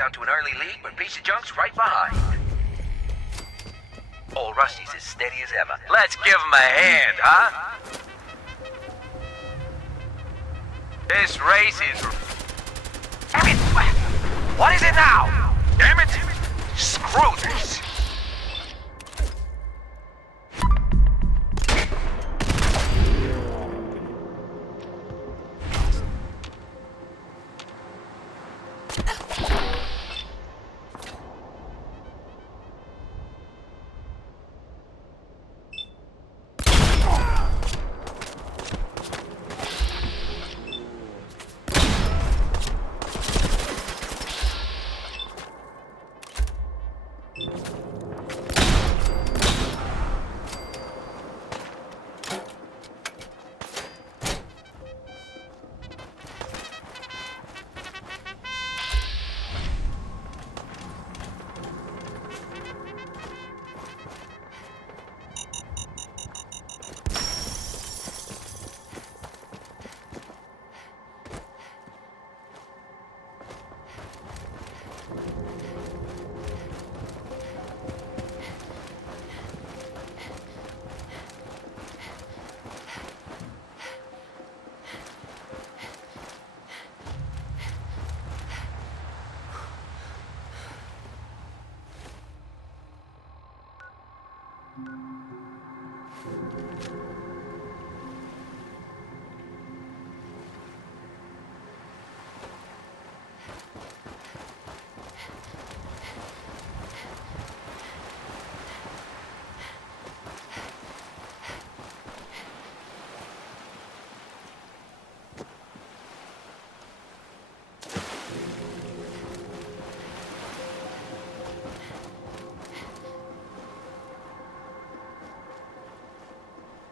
out to an early lead, but Piece of Junk's right behind. Old Rusty's as steady as ever. Let's give him a hand, huh? This race is... Damn it! What is it now? Damn it! Screw this!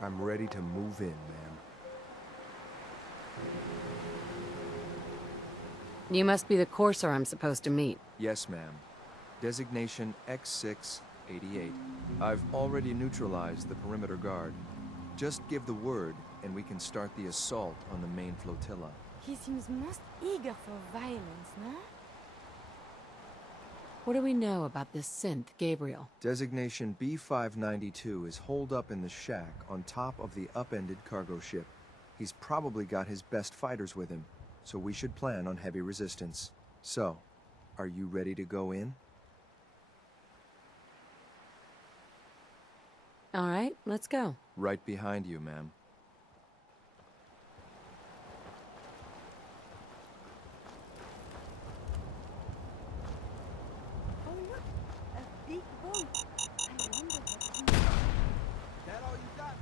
I'm ready to move in, ma'am. You must be the courser I'm supposed to meet. Yes, ma'am. Designation X688. I've already neutralized the perimeter guard. Just give the word, and we can start the assault on the main flotilla. He seems most eager for violence, no? What do we know about this synth, Gabriel? Designation B592 is holed up in the shack on top of the upended cargo ship. He's probably got his best fighters with him, so we should plan on heavy resistance. So, are you ready to go in? All right, let's go. Right behind you, ma'am. Oh look, a big boat. I wonder what he... That all you got?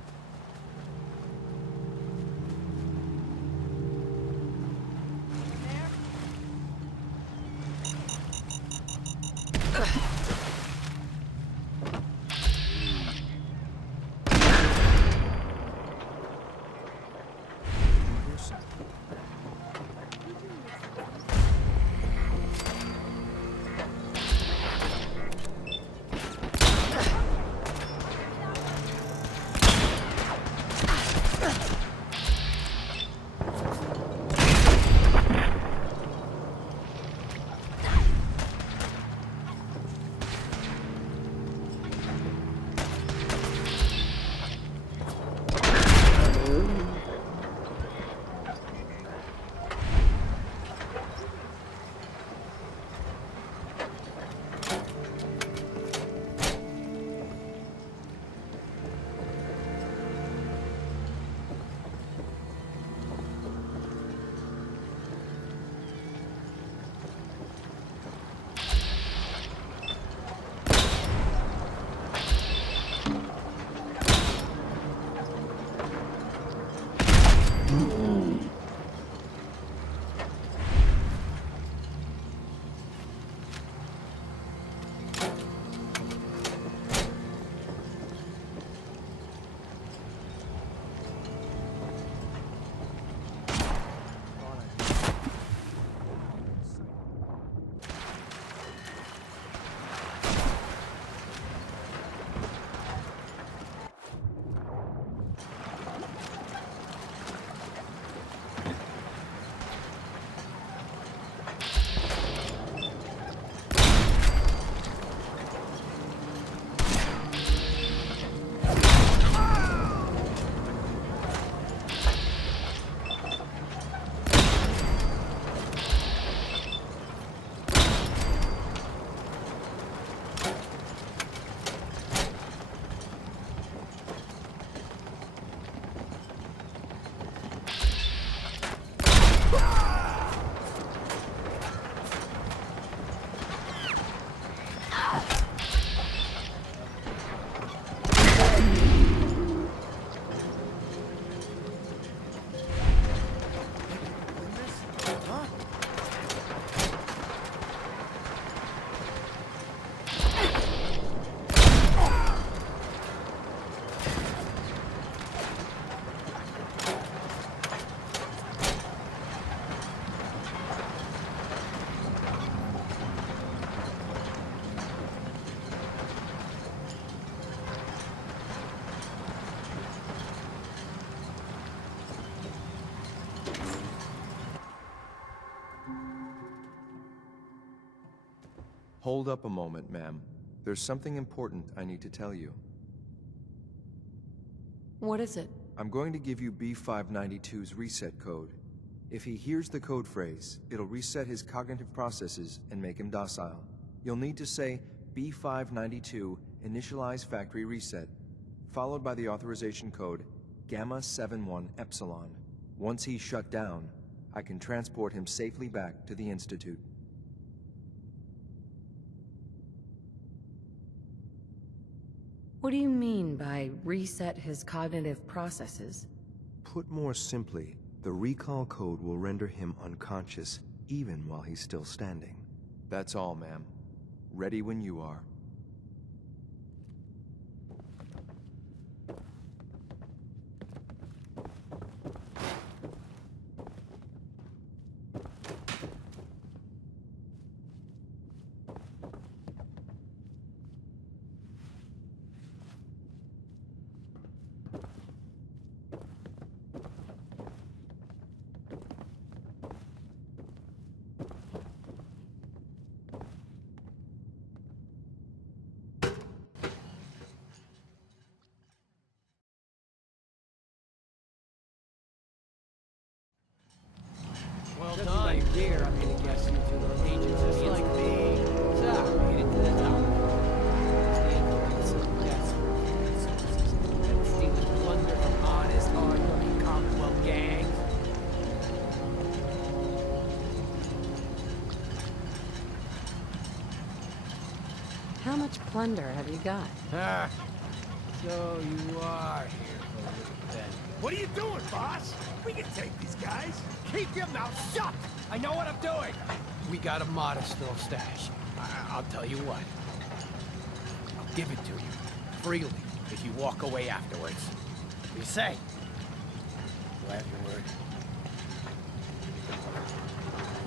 Hold up a moment, ma'am. There's something important I need to tell you. What is it? I'm going to give you B592's reset code. If he hears the code phrase, it'll reset his cognitive processes and make him docile. You'll need to say B592 initialize factory reset, followed by the authorization code Gamma 71 Epsilon. Once he's shut down, I can transport him safely back to the Institute. What do you mean by reset his cognitive processes? Put more simply, the recall code will render him unconscious even while he's still standing. That's all, ma'am. Ready when you are. Well done. Here, I'm gonna guess you two little agents just like me. So, made it to the top. Stand for some desperate and stealing plunder from honest, hard-working Commonwealth gangs. How much plunder have you got? Ah, so you are here for a little bit. What are you doing, boss? We can take these guys. Keep your mouth shut! I know what I'm doing! We got a modest little stash. I'll tell you what. I'll give it to you. Freely, if you walk away afterwards. What do you say? Do I have your word?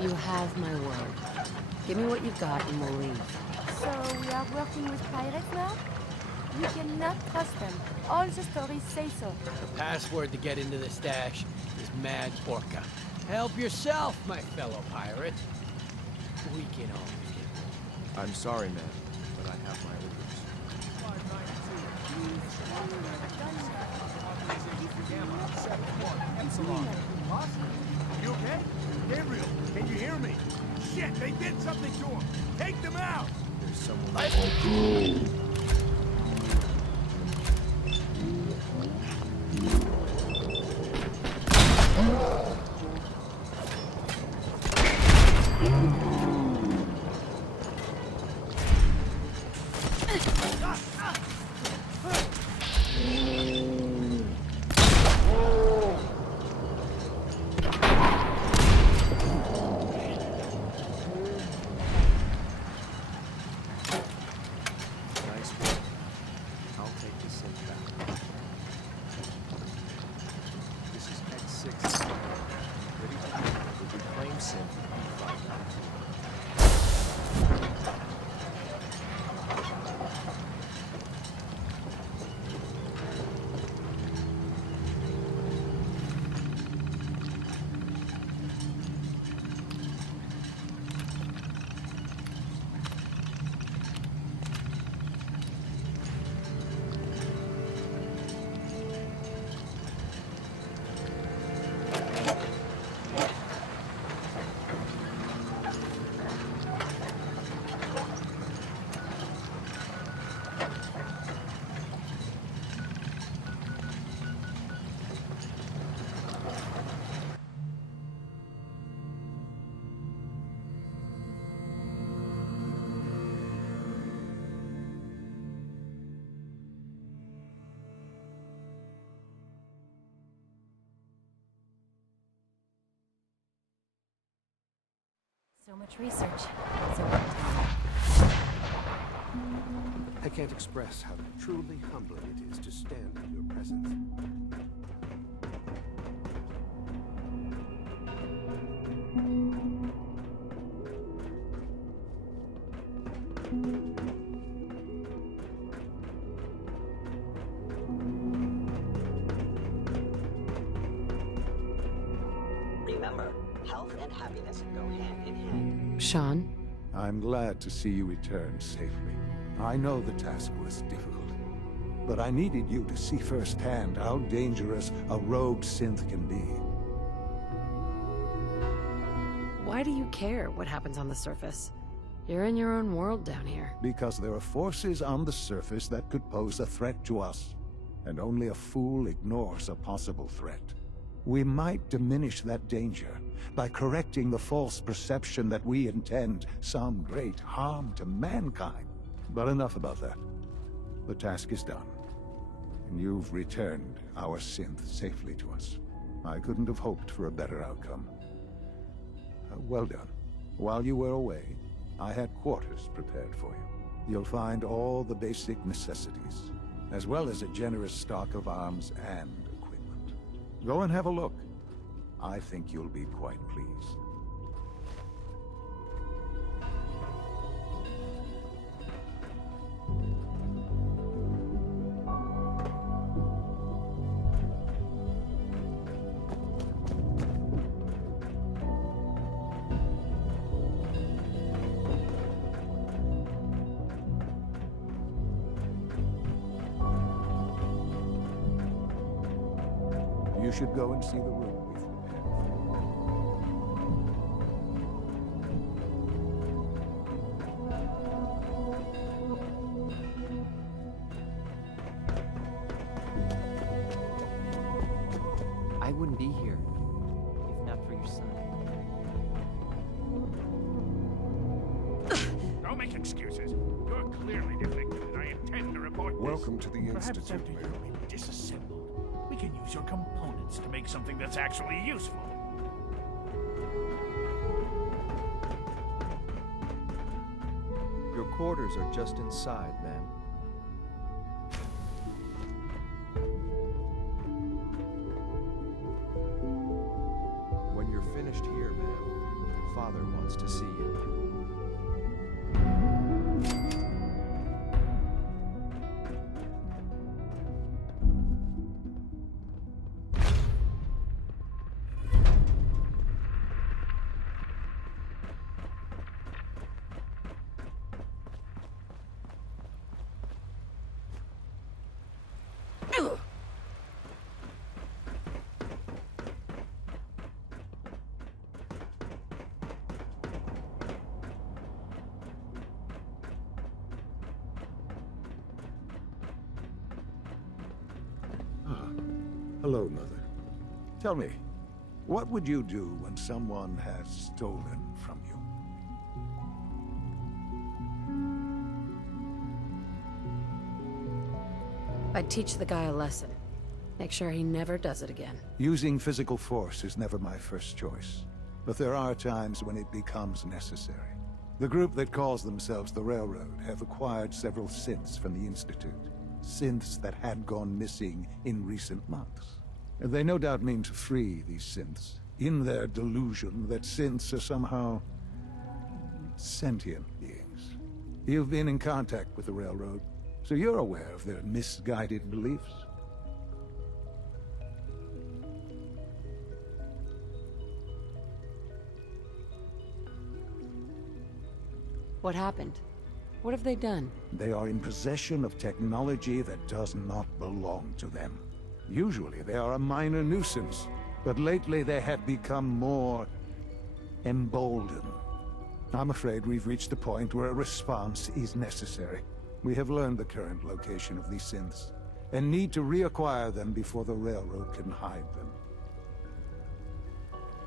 You have my word. Give me what you've got and we'll leave. So we are working with pirates now? You cannot trust them. All the stories say so. The password to get into the stash is Mad Orca. Help yourself, my fellow pirate. We can always get more. I'm sorry, ma'am, but I have my orders. Boss, you okay? Gabriel, can you hear me? Shit, they did something to him. Take them out. There's someone... Nice work. I'll take the sync back. This is X6. Ready to move with reclaim synth B592. So much research. So little time. I can't express how truly humbling it is to stand in your presence. Remember, health and happiness go hand in hand. Sean, I'm glad to see you return safely. I know the task was difficult, but I needed you to see firsthand how dangerous a rogue synth can be. Why do you care what happens on the surface? You're in your own world down here. Because there are forces on the surface that could pose a threat to us, and only a fool ignores a possible threat. We might diminish that danger by correcting the false perception that we intend some great harm to mankind. But enough about that. The task is done, and you've returned our synth safely to us. I couldn't have hoped for a better outcome. Well done. While you were away, I had quarters prepared for you. You'll find all the basic necessities, as well as a generous stock of arms and equipment. Go and have a look. I think you'll be quite pleased. You should go and see the room we've prepared for you. I wouldn't be here if not for your son. Don't make excuses. You're clearly defective, and I intend to report this. Welcome to the Perhaps Institute, after Mayor. you've been disassembled, we can use your components to make something that's actually useful. Your quarters are just inside, ma'am. When you're finished here, ma'am, Father wants to see you. Hello, Mother. Tell me, what would you do when someone has stolen from you? I'd teach the guy a lesson. Make sure he never does it again. Using physical force is never my first choice, but there are times when it becomes necessary. The group that calls themselves the Railroad have acquired several synths from the Institute. Synths that had gone missing in recent months. They no doubt mean to free these synths, in their delusion that synths are somehow sentient beings. You've been in contact with the Railroad, so you're aware of their misguided beliefs. What happened? What have they done? They are in possession of technology that does not belong to them. Usually they are a minor nuisance, but lately they have become more emboldened. I'm afraid we've reached a point where a response is necessary. We have learned the current location of these synths, and need to reacquire them before the Railroad can hide them.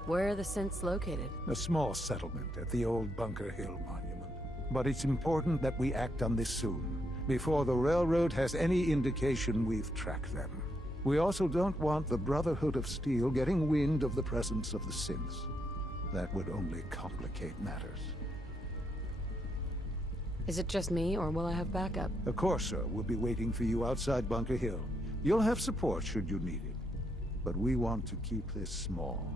Where are the synths located? A small settlement at the old Bunker Hill Monument. But it's important that we act on this soon, before the Railroad has any indication we've tracked them. We also don't want the Brotherhood of Steel getting wind of the presence of the synths. That would only complicate matters. Is it just me, or will I have backup? Of course, sir. We'll be waiting for you outside Bunker Hill. You'll have support should you need it. But we want to keep this small.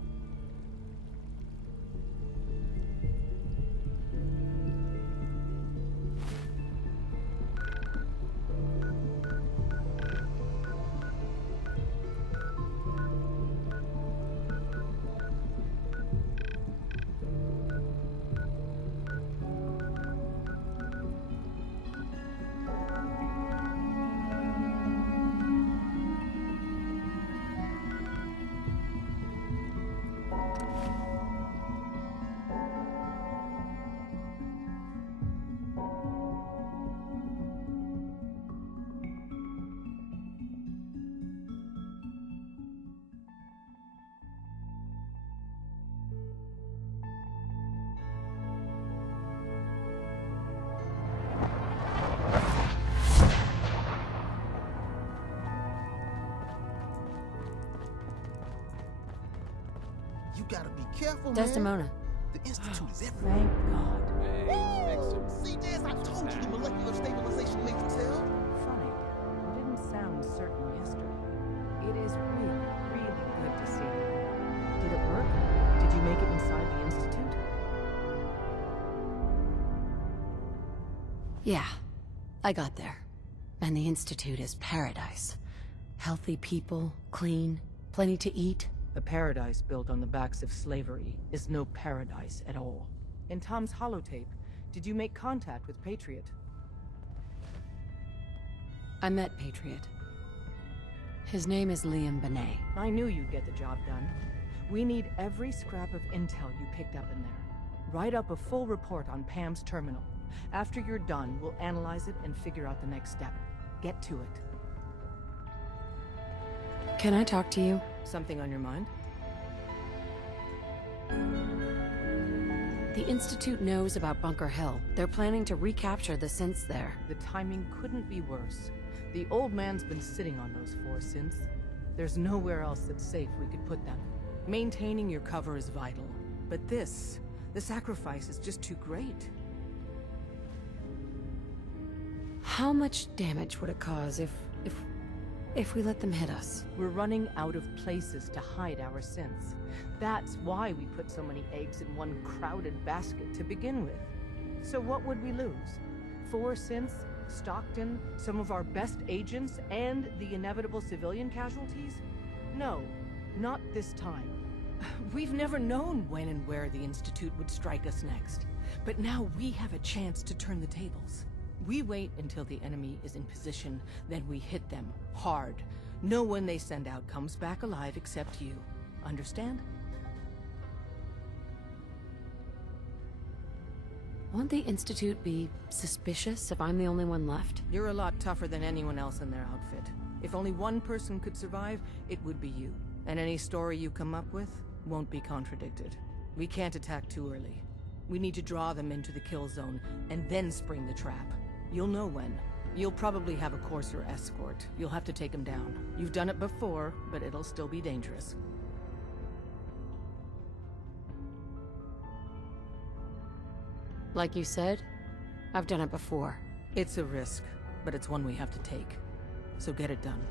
gotta be careful, man. Desdemona. The Institute is everywhere. Thank God. See, Jazz, I told you the molecular stabilization matrix held. Funny. You didn't sound certain yesterday. It is really, really good to see you. Did it work? Did you make it inside the Institute? Yeah, I got there. And the Institute is paradise. Healthy people, clean, plenty to eat. A paradise built on the backs of slavery is no paradise at all. In Tom's holotape, did you make contact with Patriot? I met Patriot. His name is Liam Benet. I knew you'd get the job done. We need every scrap of intel you picked up in there. Write up a full report on Pam's terminal. After you're done, we'll analyze it and figure out the next step. Get to it. Can I talk to you? Something on your mind? The Institute knows about Bunker Hill. They're planning to recapture the synths there. The timing couldn't be worse. The old man's been sitting on those 4 synths. There's nowhere else that's safe we could put them. Maintaining your cover is vital. But the sacrifice is just too great. How much damage would it cause if we let them hit us? We're running out of places to hide our synths. That's why we put so many eggs in one crowded basket to begin with. So what would we lose? 4 synths, Stockton, some of our best agents, and the inevitable civilian casualties? No, not this time. We've never known when and where the Institute would strike us next. But now we have a chance to turn the tables. We wait until the enemy is in position, then we hit them hard. No one they send out comes back alive except you. Understand? Won't the Institute be suspicious if I'm the only one left? You're a lot tougher than anyone else in their outfit. If only one person could survive, it would be you. And any story you come up with won't be contradicted. We can't attack too early. We need to draw them into the kill zone, and then spring the trap. You'll know when. You'll probably have a Courser escort. You'll have to take them down. You've done it before, but it'll still be dangerous. Like you said, I've done it before. It's a risk, but it's one we have to take. So get it done.